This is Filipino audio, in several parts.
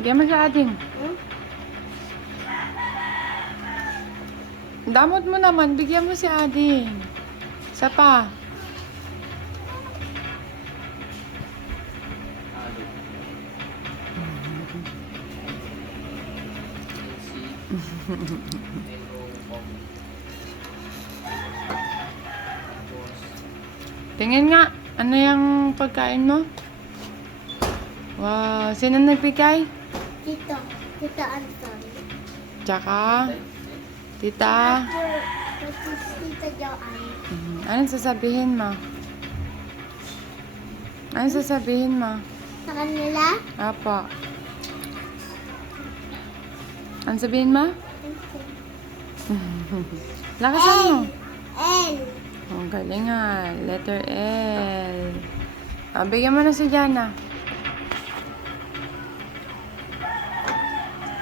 Bigyan mo sa atin. Hmm? Damot mo naman. Bigyan mo si Ading. Isa pa. Tingin nga. Ano yung pagkain mo? Wow. Sino nagbigay? Tito. Tito Anton. Tsaka? Tita? Tapos Tita Joanne. Anong sasabihin mo? Anong sasabihin mo? Sa kanila? Apo. Anong sabihin mo? Lakasan mo. L. Oh, galing nga. Letter L. Bigyan mo na si Jana.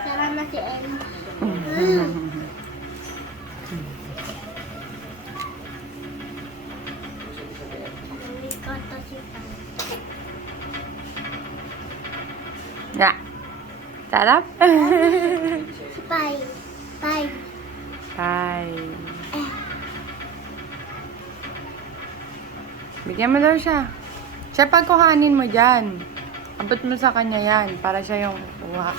Salamat si L. May koto si Pan. Ya. Sarap? Si Pai. Pai. Bye. Bigyan mo daw siya. Siya pagkuhanin mo dyan. Abot mo sa kanya yan. Para siya yung kuha.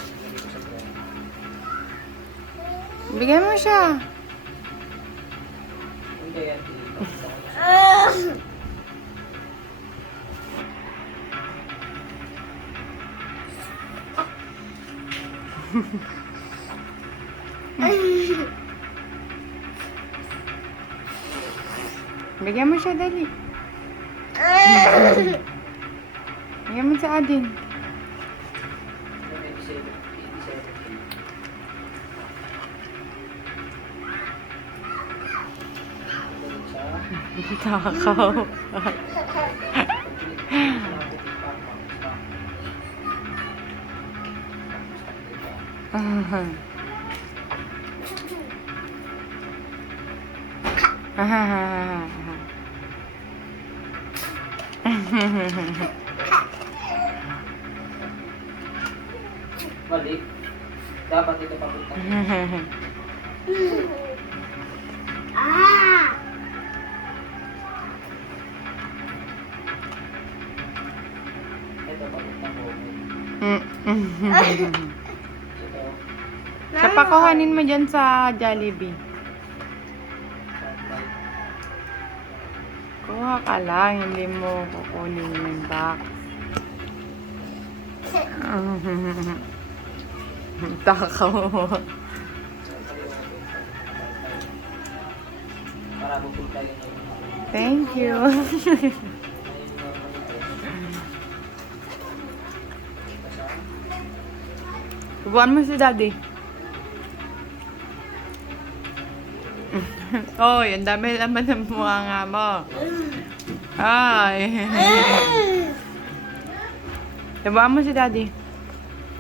Bigyan mo siya. Bigyan mo siya, dali. Bigyan mo sa Adin. Takaw. Mali. Dapat ito papunta. Ah! Ito papunta ko. Ito. Siya pakuhanin mo dyan sa Jollibee. Kuha ka lang, hindi mo kukunin yung box. Takaw. Para pupunta yun. Thank you. Subukan mo si Daddy. Oh, ang dami naman ng mga mo. Ay. Subukan mo si Daddy.